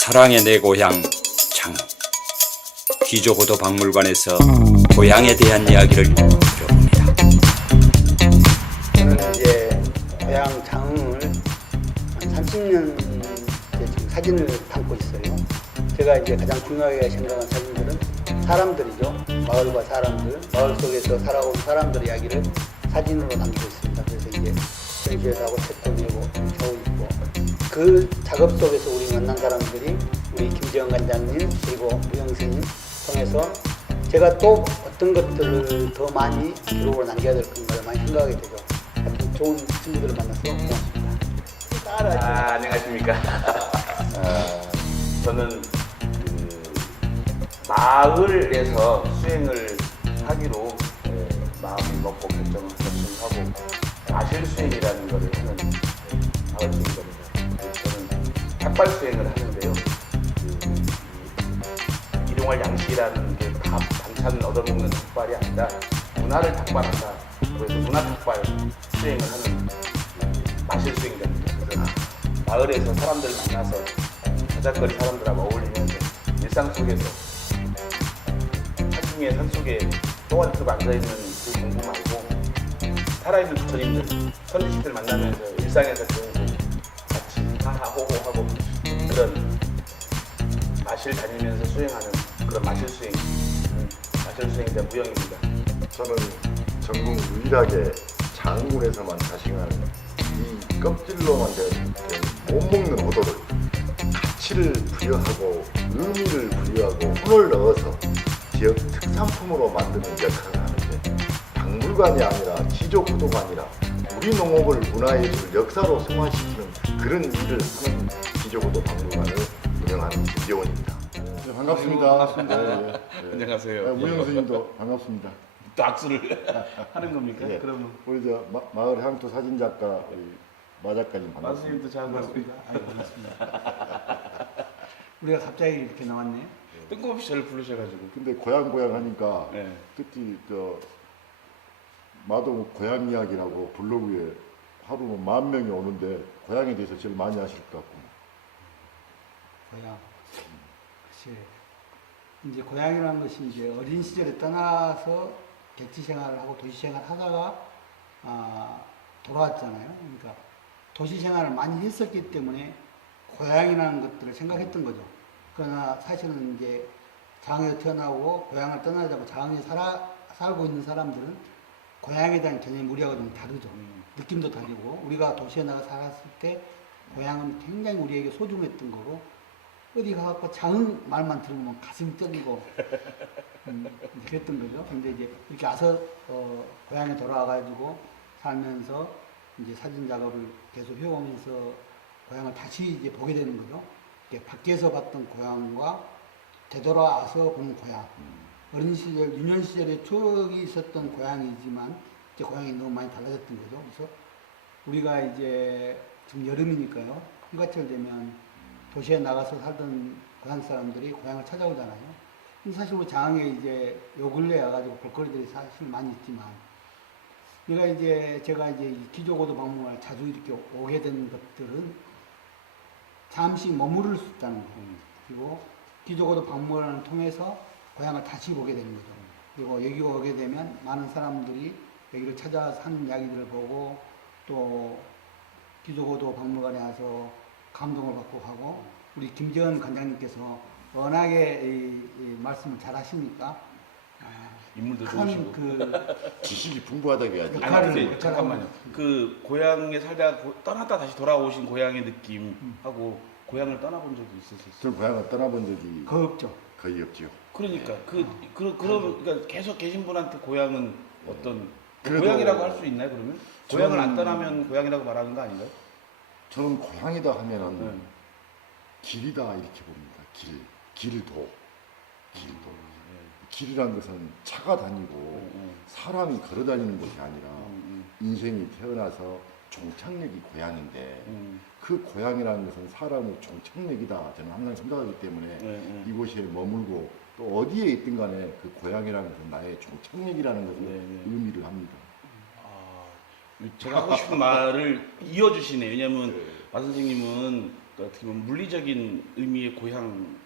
사랑의 내 고향 장흥 기조고도 박물관에서 고향에 대한 이야기를 들어봅니다. 저는 이제 고향 장흥을 한 30년째 지금 사진을 담고 있어요. 제가 이제 가장 중요하게 생각한 사진들은 사람들이죠. 마을과 사람들, 마을 속에서 살아온 사람들의 이야기를 사진으로 남기고 있습니다. 그래서 이제 전시회도 하고 책도 내고 겨우 있고 그 작업 속에서 우리 만난 사람들이 우리 김재영 관장님 그리고 무영스님 통해서 제가 또 어떤 것들을 더 많이 기록으로 남겨야 될 건가를 많이 생각하게 되죠. 하여튼 좋은 친구들을 만나서 고맙습니다. 안녕하십니까. 저는 마을에서 수행을 하기로 마음을 먹고 결정하고 마실 수행이라는 것을 하는 마을 수행자입니다. 저는 탁발 수행을 하는데요. 일용할 양식이라는 게 밥, 반찬 얻어먹는 탁발이 아니라 문화를 탁발한다. 그래서 문화 탁발 수행을 하는 마실 수행자입니다. 그래서 마을에서 사람들 만나서 자작거리 사람들하고 어울리면서 일상 속에서 산중에 산속에 똥을 틀고 앉아있는 그 공부 말고 살아있는 부처님들, 선지식들 만나면서 일상에서 배우고 같이 하하호호하고 그런 마실 다니면서 수행하는 그런 마실 수행자 무영입니다. 저는 전국 유일하게 장군에서만 자생하는 이 껍질로만 된 못 먹는 호도를 가치를 부여하고 의미를 부여하고 혼을 넣어서 지역 특산품으로 만드는 역할을 하는데 박물관이 아니라 기조고도관이라 우리 농업을 문화예술 역사로 승화시키는 그런 일을 하는 기조고도 박물관을 운영하는 김재원입니다. 네, 반갑습니다. 반갑습니다. 네, 네. 안녕하세요. 무영 스님도 반갑습니다. 또 악수를 하는 겁니까? 예. 그러면 우리 저 마을 향토 사진 작가 마작가님 반갑습니다. 마스님도 잘 반갑습니다. 반갑습니다. 우리가 갑자기 이렇게 나왔네. 뜬금없이 저를 부르셔가지고. 근데 고향 하니까 네. 특히 저 마동 고향 이야기라고 블로그에 하루 10,000명이 오는데 고향에 대해서 제일 많이 아실 것 같고. 고향. 글쎄, 이제 고향이라는 것이 이제 어린 시절에 떠나서 객지 생활을 하고 도시 생활을 하다가 돌아왔잖아요. 그러니까 도시 생활을 많이 했었기 때문에 고향이라는 것들을 생각했던 거죠. 그러나 사실은 이제 장흥에 태어나고 고향을 떠나자고 장흥에 살고 있는 사람들은 고향에 대한 개념이 우리하고 좀 다르죠. 느낌도 다르고 우리가 도시에 나가 살았을 때 고향은 굉장히 우리에게 소중했던 거고 어디 가갖고 장흥 말만 들으면 가슴이 떨리고 그랬던 거죠. 근데 이제 이렇게 와서 고향에 돌아와가지고 살면서 이제 사진 작업을 계속 해오면서 고향을 다시 이제 보게 되는 거죠. 이렇게 밖에서 봤던 고향과 되돌아와서 본 고향. 어린 시절, 유년 시절에 추억이 있었던 고향이지만 이제 고향이 너무 많이 달라졌던 거죠. 그래서 우리가 이제 지금 여름이니까요. 휴가철 되면 도시에 나가서 살던 고향 사람들이 고향을 찾아오잖아요. 근데 사실 우리 장흥에 이제 요 근래에 와가지고 볼거리들이 사실 많이 있지만 제가 이제 기조고도 박물관을 자주 이렇게 오게 된 것들은 잠시 머무를 수 있다는 거. 그리고 기조고도 박물관을 통해서 고향을 다시 보게 되는 거죠. 그리고 여기 오게 되면 많은 사람들이 여기를 찾아서 하는 이야기들을 보고 또 기조고도 박물관에 와서 감동을 받고 가고 우리 김재원 관장님께서 워낙에 이 말씀을 잘 하시니까 인물도 좋으시고. 지식이 풍부하다고 해야지. 역할을 근데 잠깐만요. 그 고향에 살다가 떠났다 다시 돌아오신 고향의 느낌하고 고향을 떠나본 적이 있으셨어요? 저는 고향을 떠나본 적이 거의 없죠. 거의 없지요. 그러니까 그러니까 계속 계신 분한테 고향은 어떤 그래도 고향이라고 할 수 있나요? 그러면 고향을 안 저는- 떠나면 고향이라고 말하는 거 아닌가요? 저는 고향이다 하면은 네. 길이다 이렇게 봅니다. 길도. 길이란 것은 차가 다니고 사람이 걸어 다니는 것이 아니라 인생이 태어나서 종착역이 고향인데 그 고향이라는 것은 사람의 종착역이다 저는 항상 생각하기 때문에 이곳에 머물고 또 어디에 있든 간에 그 고향이라는 것은 나의 종착역이라는 것을 의미를 합니다. 제가 하고 싶은 말을 이어주시네요. 왜냐하면 마 선생님은 또 어떻게 보면 물리적인 의미의 고향,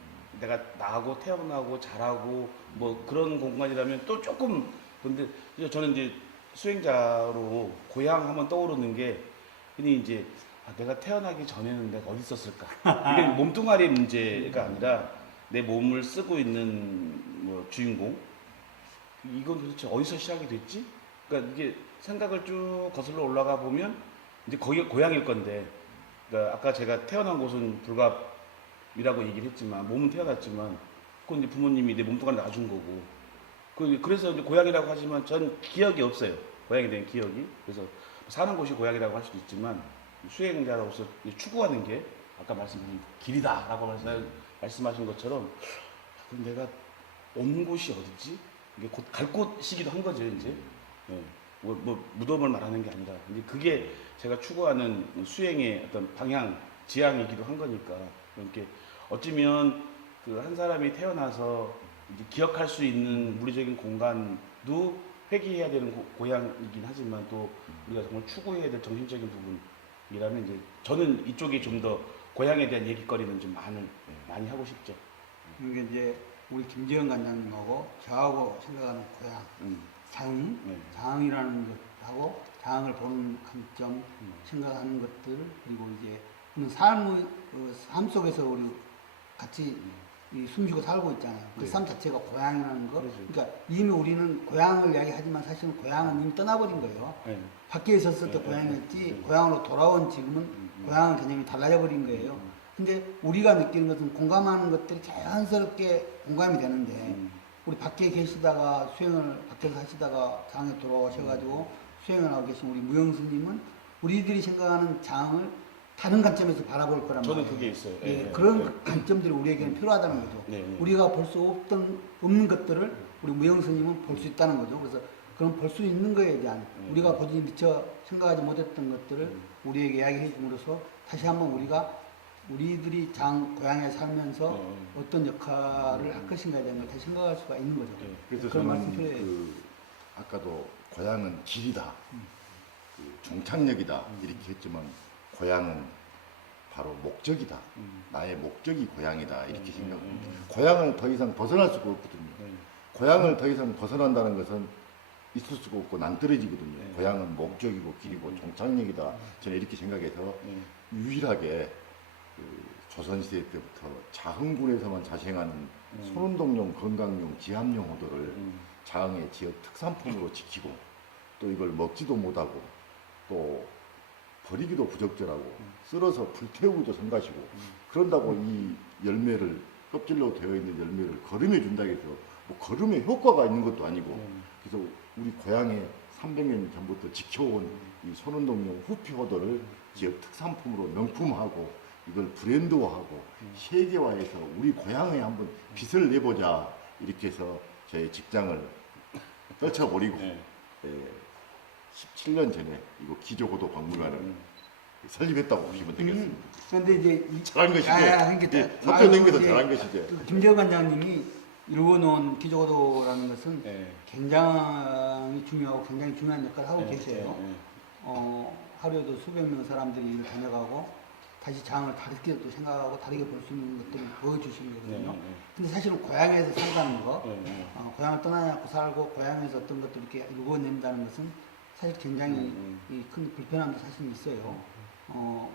내가 나하고 태어나고 자라고 뭐 그런 공간이라면 또 조금. 근데 저는 이제 수행자로 고향 하면 떠오르는 게 흔히 이제 내가 태어나기 전에는 내가 어디 있었을까? 이게 몸뚱아리 문제가 아니라 내 몸을 쓰고 있는 뭐 주인공, 이건 도대체 어디서 시작이 됐지? 그러니까 이게 생각을 쭉 거슬러 올라가 보면 이제 거기가 고향일 건데, 그러니까 아까 제가 태어난 곳은 불갑이라고 얘기를 했지만 몸은 태어났지만 그건 이제 부모님이 내 몸뚱아리 놔준 거고, 그래서 이제 고향이라고 하지만 전 기억이 없어요. 고향에 대한 기억이. 그래서 사는 곳이 고향이라고 할 수도 있지만 수행자로서 추구하는 게 아까 말씀드린 길이다라고 말씀하신 것처럼 그럼 내가 온 곳이 어디지? 이게 곧 갈 곳이기도 한 거죠, 이제. 예. 뭐 무덤을 말하는 게 아니라 이제 그게 제가 추구하는 수행의 어떤 방향, 지향이기도 한 거니까. 이렇게 어쩌면 그 한 사람이 태어나서 이제 기억할 수 있는 물리적인 공간도 회귀해야 되는 고향이긴 하지만 또 우리가 정말 추구해야 될 정신적인 부분이라면 이제 저는 이쪽에 좀 더 고향에 대한 얘기거리는 좀 많이 하고 싶죠. 이게 이제 우리 김재현 관장님하고 저하고 생각하는 고향, 장, 네. 장이라는 것하고 장을 보는 관점, 생각하는 것들, 그리고 이제 우리 삶 속에서 우리 같이 이 숨쉬고 살고 있잖아요. 그 삶 자체가 고향이라는 거. 그렇죠. 그러니까 이미 우리는 고향을 이야기하지만 사실은 고향은 이미 떠나버린 거예요. 네. 밖에 있었을 때 고향이었지 고향으로 돌아온 지금은 고향의 개념이 달라져 버린 거예요. 근데 우리가 느끼는 것은 공감하는 것들이 자연스럽게 공감이 되는데 우리 밖에 계시다가 수행을 밖에서 하시다가 장에 돌아오셔가지고 수행을 하고 계신 우리 무영 스님은 우리들이 생각하는 장을 다른 관점에서 바라볼 거란 말이에요. 저는 그게 있어요. 예, 예, 그런 예. 관점들이 우리에게는 필요하다는 거죠. 네, 네. 우리가 볼 수 없는 것들을 우리 무영 스님은 볼 수 있다는 거죠. 그래서 그런 볼 수 있는 거에 대한 우리가 보지 미처 생각하지 못했던 것들을 우리에게 이야기해 줌으로써 다시 한번 우리들이 고향에 살면서 어떤 역할을 할 것인가에 대한 걸 다시 생각할 수가 있는 거죠. 그래서 그런 말씀 저는 필요해요. 아까도 고향은 길이다, 종착역이다 이렇게 했지만 고향은 바로 목적이다. 나의 목적이 고향이다 이렇게 생각합니다. 고향을 더 이상 벗어날 수가 없거든요. 고향을 더 이상 벗어난다는 것은 있을 수가 없고 낭떠러지거든요. 고향은 목적이고 길이고 종착역이다. 저는 이렇게 생각해서 유일하게 그 조선시대 때부터 자흥군에서만 자생하는 손운동용, 건강용, 지압용 호도를 자흥의 지역 특산품으로 지키고 또 이걸 먹지도 못하고 또 버리기도 부적절하고 쓸어서 불태우기도 성가시고 그런다고 이 열매를 껍질로 되어 있는 열매를 거름해 준다 해서 뭐 거름에 효과가 있는 것도 아니고 그래서 우리 고향에 300년 전부터 지켜온 이 손운동용 후피호도를 지역 특산품으로 명품하고 이걸 브랜드화하고 세계화해서 우리 고향에 한번 빛을 내보자 이렇게 해서 저의 직장을 떨쳐버리고 17년 전에 이거 기조고도 박물관을 설립했다고 보시면 되겠습니다. 그런데 이제 잘한 것이지. 그러니까 답변된 것도 잘한 것이지. 김재현 관장님이 이루어놓은 기조도라는 것은 네. 굉장히 중요하고 굉장히 중요한 역할을 하고 계세요. 하루에도 수백 명 사람들이 일을 다녀가고 다시 장을 다르게 또 생각하고 다르게 볼 수 있는 것들을 보여주시는 거거든요. 근데 사실은 고향에서 살다는 거, 고향을 떠나지 않고 살고 고향에서 어떤 것들을 이렇게 일궈낸다는 것은 사실 굉장히 이 큰 불편함도 사실 있어요.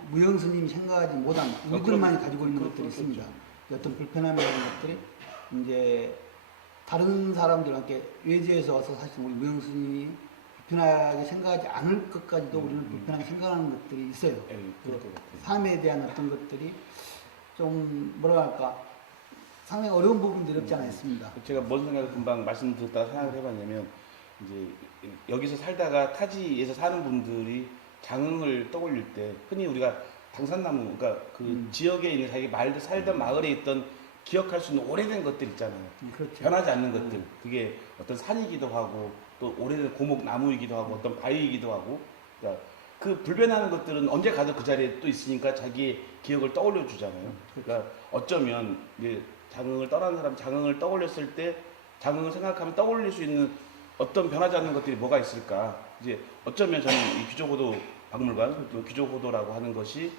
무영 스님이 생각하지 못한 우리들만이 가지고 있는 것들이 있습니다. 어떤 불편함이라는 것들이 이제 다른 사람들과 함께 외지에서 와서 사실 우리 무영 스님이 불편하게 생각하지 않을 것까지도 우리는 불편하게 생각하는 것들이 있어요. 그럴 것 같아요. 삶에 대한 어떤 것들이 좀 뭐라 할까 상당히 어려운 부분들이 없지 않아 있습니다. 제가 뭔 생각을 금방 말씀 듣다가 생각을 해봤냐면 이제 여기서 살다가 타지에서 사는 분들이 장흥을 떠올릴 때 흔히 우리가 당산나무, 그러니까 그 지역에 있는 자기 살던 마을에 있던 기억할 수 있는 오래된 것들 있잖아요. 그렇죠. 변하지 않는 것들. 그게 어떤 산이기도 하고 또 오래된 고목나무이기도 하고 어떤 바위이기도 하고 그러니까 그 불변하는 것들은 언제 가도 그 자리에 또 있으니까 자기의 기억을 떠올려 주잖아요. 그러니까 어쩌면 이제 장흥을 떠난 사람 장흥을 떠올렸을 때 장흥을 생각하면 떠올릴 수 있는 어떤 변하지 않는 것들이 뭐가 있을까? 이제 어쩌면 저는 이 귀족호도 박물관, 또 귀족호도라고 하는 것이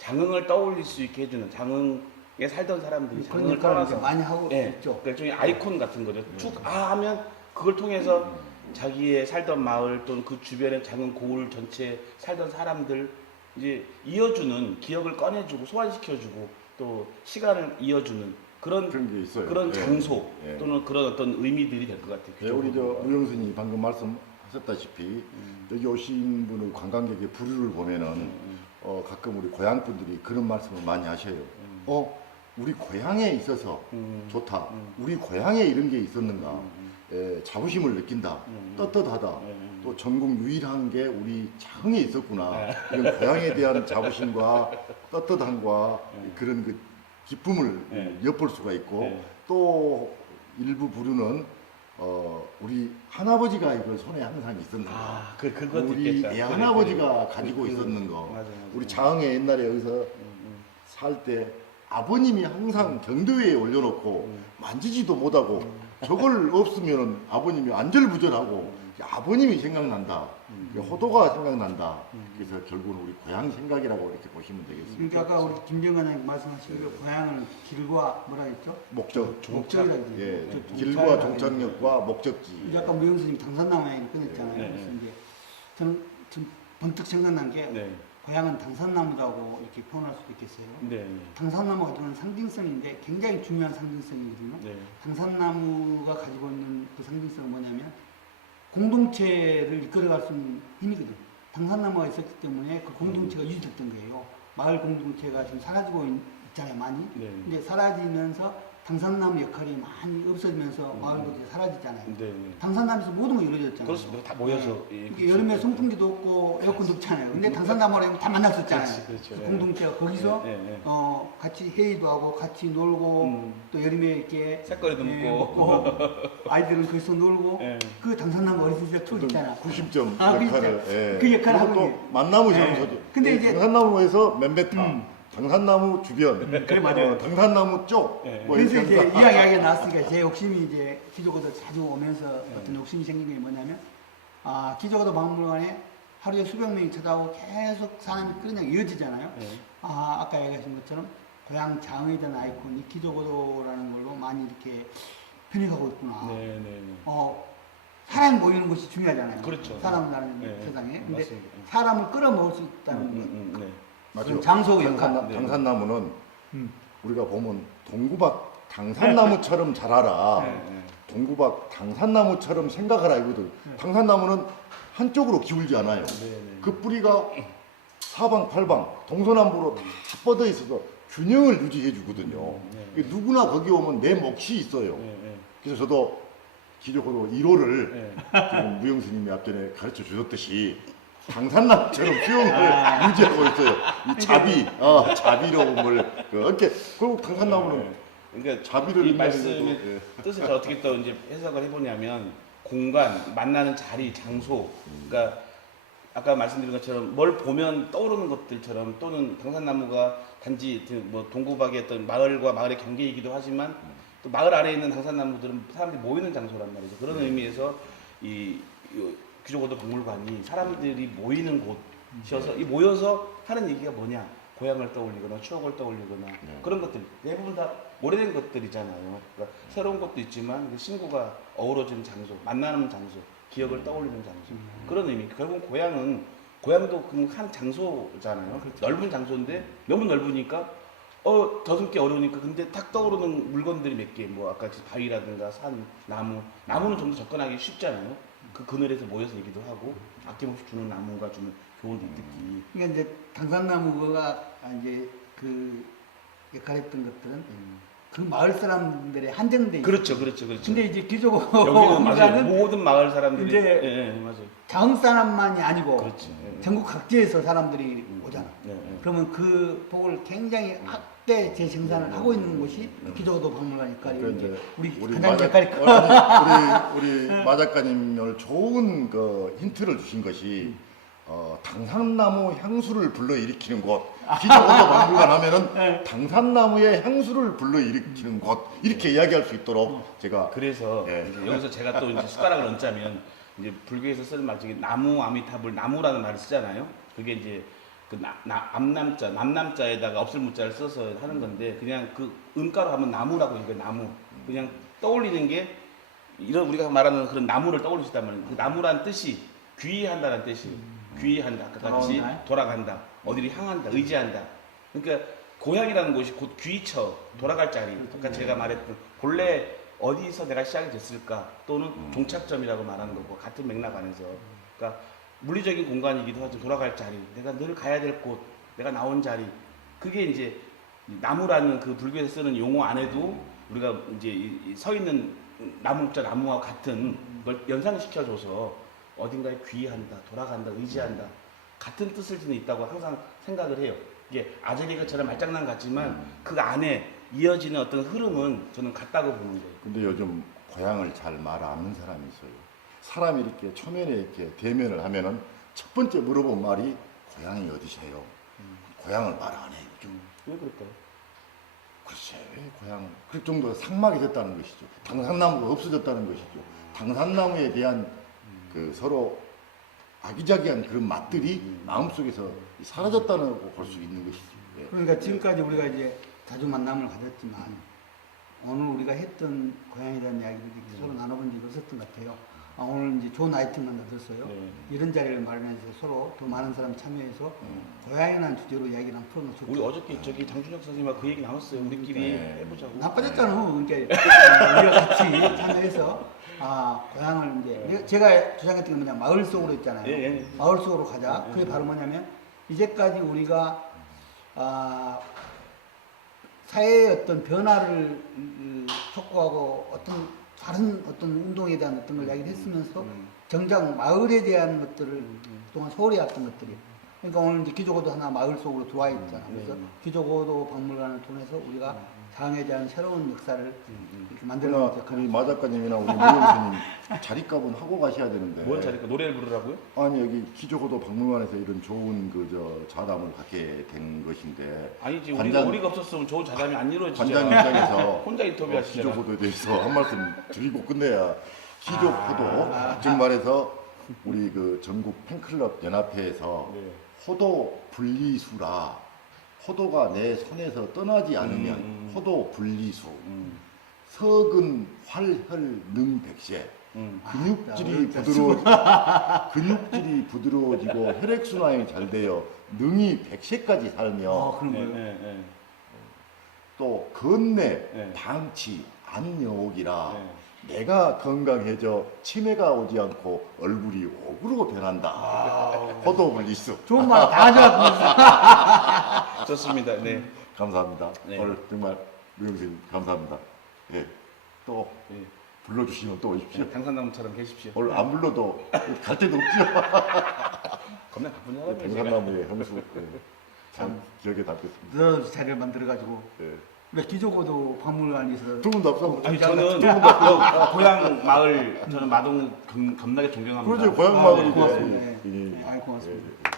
장흥을 떠올릴 수 있게 해주는 장흥에 살던 사람들이 그런 장흥을 역할을 이제 떠나서 많이 하고 예, 있죠. 그러니까 일종의 아이콘 같은 거죠. 쭉 하면 그걸 통해서 자기의 살던 마을 또는 그 주변의 장흥 고을 전체에 살던 사람들 이제 이어주는 기억을 꺼내주고 소환시켜주고 또 시간을 이어주는 그런 게 있어요. 그런 예. 장소 예. 또는 그런 어떤 의미들이 될 것 같아요. 예, 우리 저 무영선이 방금 말씀하셨다시피 여기 오신 분의 관광객의 부류를 보면은 가끔 우리 고향 분들이 그런 말씀을 많이 하셔요. 우리 고향에 있어서 좋다. 우리 고향에 이런 게 있었는가. 예, 자부심을 느낀다. 떳떳하다. 또 전국 유일한 게 우리 장흥에 있었구나. 이런 고향에 대한 자부심과 떳떳함과 그런 그 기쁨을 엿볼 수가 있고 또 일부 부류는 우리 할아버지가 이걸 손에 항상 있었는가. 그것도 우리 있겠다. 애할아버지가 가지고 있었는 거. 맞아. 우리 장흥에 옛날에 여기서 살 때 아버님이 항상 경도위에 올려놓고 만지지도 못하고 저걸 없으면 아버님이 안절부절하고 아버님이 생각난다. 호도가 생각난다. 그래서 결국은 우리 고향 생각이라고 이렇게 보시면 되겠습니다. 그러니까 아까 우리 김정관님 말씀하신 고향을 길과 뭐라 했죠? 목적이라고 예, 했죠. 길과 종착역과 목적지. 이제 아까 무영수님 당산나무 얘기 꺼냈잖아요. 네, 그래서 이제 저는 좀 번뜩 생각난 게 네. 고향은 당산나무라고 이렇게 표현할 수도 있겠어요. 네. 당산나무가 가지고 있는 상징성인데 굉장히 중요한 상징성이거든요. 네. 당산나무가 가지고 있는 그 상징성은 뭐냐면 공동체를 이끌어갈 수 있는 힘이거든요. 당산나무가 있었기 때문에 그 공동체가 유지됐던 거예요. 마을 공동체가 지금 사라지고 있잖아요, 많이. 네. 근데 사라지면서 당산나무 역할이 많이 없어지면서 마을도 이제 사라지잖아요. 네. 당산나무에서 모든 거 이루어졌잖아요. 그렇습니다. 다 모여서 이게 여름에 선풍기도 없고 에어컨도 없잖아요. 근데 당산나무랑 다 만날 수 있잖아요. 그렇죠. 그 예. 공동체가 거기서 예. 같이 회의도 하고 같이 놀고 또 여름에 이렇게 색거리도 먹고 아이들은 거기서 놀고 예. 그 당산나무 어린 시절 투 있잖아. 90점 아, 역할을. 예. 그 역할을 그리고 하고 또 만나무 예. 장소죠. 근데 이제 당산나무에서 맨베타, 당산나무 주변, 그래, 맞아요. 당산나무 쪽. 예. 뭐 그래서 이렇게 이제 하면서 이야기가 나왔으니까 제 욕심이 이제 기조거들 자주 오면서 어떤 욕심이 생긴 게 뭐냐면 기조거들 박물관에 하루에 수백 명이 찾아오고 계속 사람이 그냥 이어지잖아요. 예. 아까 얘기하신 것처럼 고향 장에 대한 아이콘이 기조거도라는 걸로 많이 이렇게 편익하고 있구나. 네. 사람이 모이는 것이 중요하잖아요. 그렇죠. 사람을 나는 네. 세상에. 근데 맞습니다. 사람을 끌어모을 수 있다는 네. 맞죠. 장소 역할. 당산나무는 우리가 보면 동구박 당산나무처럼 자라라. 네. 동구박 당산나무처럼 생각하라 이거든. 당산나무는 한쪽으로 기울지 않아요. 네. 그 뿌리가 사방 팔방 동서남북으로 다 뻗어 있어서 균형을 유지해 주거든요. 네. 누구나 거기 오면 내 몫이 있어요. 네. 그래서 저도 기적으로 1호를 네. 지금 무영스님이 앞전에 가르쳐 주셨듯이 당산나무처럼 수영을 유지하고 있어요. 이 자비로움을 이렇게 결국 당산나무는 그러니까 자비를 이 의미하는 말씀의 거죠. 예. 뜻을 저 어떻게 또 이제 해석을 해보냐면 공간, 만나는 자리, 장소. 그러니까 아까 말씀드린 것처럼 뭘 보면 떠오르는 것들처럼 또는 당산나무가 단지 뭐 동구박의 어떤 마을과 마을의 경계이기도 하지만 또 마을 아래에 있는 당산나무들은 사람들이 모이는 장소란 말이죠. 그런 의미에서 이 귀족어도 박물관이 사람들이 모이는 곳이어서 이 모여서 하는 얘기가 뭐냐? 고향을 떠올리거나 추억을 떠올리거나 그런 것들 대부분 다 오래된 것들이잖아요. 그러니까 새로운 것도 있지만 신구가 어우러지는 장소, 만나는 장소, 기억을 떠올리는 장소 그런 의미. 결국 고향도 한 장소잖아요. 넓은 장소인데 너무 넓으니까 더듬기 어려우니까 근데 탁 떠오르는 물건들이 몇 개, 뭐 아까 바위라든가 산, 나무는 좀 더 접근하기 쉽잖아요. 그 그늘에서 모여서 얘기도 하고 아낌없이 주는 나무가 주는 교훈 듣기. 그러니까 이제 당산나무가 이제 그 역할했던 것들은 그 마을 사람들의 한정돼 있어요. 그렇죠. 근데 이제 기존 여기는 맞아요. 공간은 모든 마을 사람들이 이제 예, 맞아요. 장흥 사람만이 아니고 그렇지. 예. 전국 각지에서 사람들이 오잖아. 예. 그러면 그 복을 굉장히 학대 재생산을 하고 있는 곳이 기조도 박물관 역할이 이제 우리 가장 역할이 커. 우리 마 작가님을 좋은 그 힌트를 주신 것이 당산나무 향수를 불러일으키는 곳. 기조고도 박물관 하면은 당산나무의 향수를 불러일으키는 곳 이렇게 이야기할 수 있도록 제가 그래서 이제 여기서 제가 또 이제 숟가락을 얹자면 이제 불교에서 쓰는 말 중에 나무 아미타불 나무라는 말을 쓰잖아요. 그게 이제 암남자, 남남자에다가 없을 무자를 써서 하는 건데 그냥 그 은가로 하면 나무라고 이거 나무. 그냥 떠올리는 게 이런 우리가 말하는 그런 나무를 떠올릴 수 있단 말이에요. 그 나무란 뜻이 귀의한다는 뜻이 귀의한다. 아까 같이 돌아온다. 돌아간다. 어디를 향한다. 의지한다. 그러니까 고향이라는 곳이 곧 귀처 돌아갈 자리. 아까 제가 말했던 본래 어디서 내가 시작이 됐을까 또는 종착점이라고 말하는 거고 같은 맥락 안에서 그러니까 물리적인 공간이기도 하죠. 돌아갈 자리, 내가 늘 가야 될 곳, 내가 나온 자리. 그게 이제 나무라는 그 불교에서 쓰는 용어 안에도 우리가 이제 서 있는 나무자 나무와 같은 걸 연상시켜줘서 어딘가에 귀의한다, 돌아간다, 의지한다 같은 뜻을 지는 있다고 항상 생각을 해요. 이게 아재개그처럼 말장난 같지만 그 안에 이어지는 어떤 흐름은 저는 같다고 보는 거예요. 근데 요즘 고향을 잘 말 안 하는 사람이 있어요. 사람이 이렇게 초면에 이렇게 대면을 하면은 첫 번째 물어본 말이 고향이 어디세요? 고향을 말 안 해요. 요즘. 왜 그럴까요? 글쎄 왜 고향 그 정도로 상막이 됐다는 것이죠. 당산나무가 없어졌다는 것이죠. 당산나무에 대한 그 서로 아기자기한 그런 맛들이 마음속에서 사라졌다고 볼 수 있는 것이죠. 예. 그러니까 지금까지 우리가 이제 자주 만남을 가졌지만 오늘 우리가 했던 고향에 대한 이야기를 이렇게 서로 나눠본 적이 없었던 것 같아요. 오늘 이제 좋은 아이템만 얻었어요. 네. 이런 자리를 마련해서 서로 더 많은 사람 참여해서 고향이라는 주제로 이야기를 한번 풀어놓고 우리 어저께 저기 장준혁 선생님과 그 얘기 나눴어요. 우리끼리 네. 해보자고. 나빠졌잖아. 그러니까 우리가 같이 참여해서 고향을 이제 제가 주장했던 게 뭐냐 마을 속으로 있잖아요. 예, 예. 마을 속으로 가자. 그게 바로 뭐냐면 이제까지 우리가 사회의 어떤 변화를 촉구하고 어떤 다른 어떤 운동에 대한 어떤 걸 이야기했으면서 정작 마을에 대한 것들을 그동안 소홀히 했던 것들이 그러니까 오늘 이제 기조고도 하나 마을 속으로 들어와 있잖아. 그래서 기조고도 박물관을 통해서 우리가 장에 대한 새로운 역사를 이렇게 만들어내는 우리 역할을 마 작가님이나 우리 무 교수님 자리값은 하고 가셔야 되는데. 뭔 자리까 노래를 부르라고요? 아니 여기 기조고도 박물관에서 이런 좋은 그 자담을 갖게 된 것인데. 아니지 관장- 우리가 없었으면 좋은 자담이 안 이루어지잖아. 관장 입장에서 혼자 인터뷰하시잖아. 기조고도에 대해서 한 말씀 드리고 끝내야 기조고도 즉 말해서 우리 그 전국 팬클럽 연합회에서 네. 호도 분리수라 호도가 내 손에서 떠나지 않으면 호도 분리수 석은 활혈 능백세 근육질이 근육질이 부드러워지고 혈액순환이 잘 되어 능이 백세까지 살며 그런 네, 거예요. 네, 네. 또 건내 네. 방치 안여옥이라 네. 내가 건강해져 치매가 오지 않고 얼굴이 오그로 변한다. 호도분리수. 좋은 말 다 좋았습니다. 좋습니다. 네. 감사합니다. 네. 오늘 정말 무용님 감사합니다. 예. 또 네. 불러주시면 또 오십시오. 당산나무처럼 계십시오. 오늘 안 불러도 갈 데도 없죠. 겁나 바쁜 사람이에요. 제가. 당산나무의 향수. 예. 참 기억에 담겠습니다. 늘어서 자리를 만들어가지고 예. 우리 기조고도 박물관에서 두분 답답. 아니 저는 고향 마을 저는 마동을 겁나게 존경합니다. 그러죠 고향 네, 마을이 고맙습니다. 돼. 네. 고맙습니다.